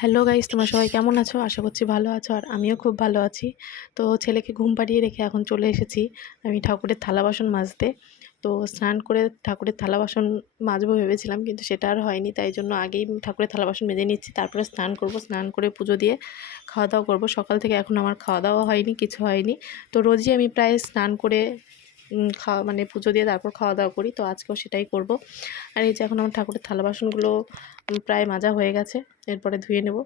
Hello guys তোমরা সবাই কেমন আছো? আশা করছি ভালো আছো, আর আমিও খুব ভালো আছি। তো ছেলেকে ঘুম পাড়িয়ে রেখে এখন চলে এসেছি আমি ঠাকুরের থালা বাসন মাজতে। তো স্নান করে ঠাকুরের থালা বাসন মাজবো ভেবেছিলাম, কিন্তু সেটা আর হয়নি, তাই জন্য আগেই ঠাকুরের থালা বাসন মেজে নিচ্ছি, তারপরে স্নান করব। স্নান করে পুজো দিয়ে খাওয়া দাওয়া করব। সকাল থেকে এখন আমার খাওয়া দাওয়া হয়নি, কিছু হয়নি। তো রোজই আমি প্রায় স্নান করে খাওয়া মানে পুজো দিয়ে তারপর খাওয়া দাওয়া করি, তো আজকেও সেটাই করব। আর এই যে এখন আমার ঠাকুরের থালা বাসনগুলো প্রায় মাজা হয়ে গেছে, এরপরে ধুয়ে নেব।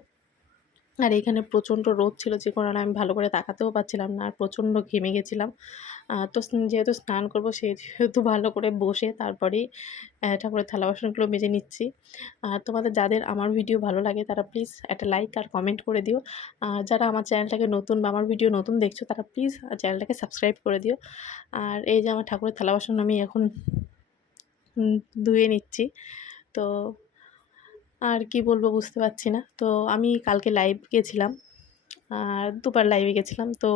আর এখানে প্রচণ্ড রোদ ছিল, যে কারণে আমি ভালো করে তাকাতেও পারছিলাম না, আর প্রচণ্ড ঘেমে গেছিলাম। তো যেহেতু স্নান করব, সেহেতু ভালো করে বসে তারপরেই ঠাকুরের থালা বাসনগুলো মেজে নিচ্ছি। আর তোমাদের যাদের আমার ভিডিও ভালো লাগে, তারা প্লিজ একটা লাইক আর কমেন্ট করে দিও। আর যারা আমার চ্যানেলটাকে নতুন বা আমার ভিডিও নতুন দেখছ, তারা প্লিজ চ্যানেলটাকে সাবস্ক্রাইব করে দিও। আর এই যে আমার ঠাকুরের থালা বাসন আমি এখন ধুয়ে নিচ্ছি। তো আর কি বলব বুঝতে পারছি না। তো আমি কালকে লাইভ গেছিলাম, আর দুবার লাইভে গেছিলাম। তো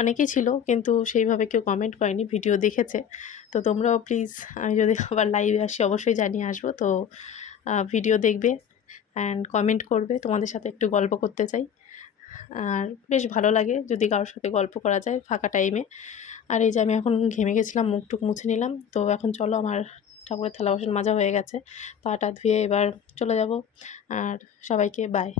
অনেকেই ছিল, কিন্তু সেইভাবে কেউ কমেন্ট করেনি ভিডিও দেখেছে। তো তোমরাও প্লিজ আমি যদি আবার লাইভে আসি, অবশ্যই জানিয়ে আসব। তো ভিডিও দেখবে অ্যান্ড কমেন্ট করবে, তোমাদের সাথে একটু গল্প করতে চাই। আর বেশ ভালো লাগে যদি কারোর সাথে গল্প করা যায় ফাঁকা টাইমে আর এই যে আমি এখন ঘেমে গেছিলাম, মুখ টুক মুছে নিলাম। তো এখন চলো আমার ঠাকুরের থালা বাসন মাজা হয়ে গেছে। পাটা ধুয়ে এবার চলে যাব। আর সবাইকে বাই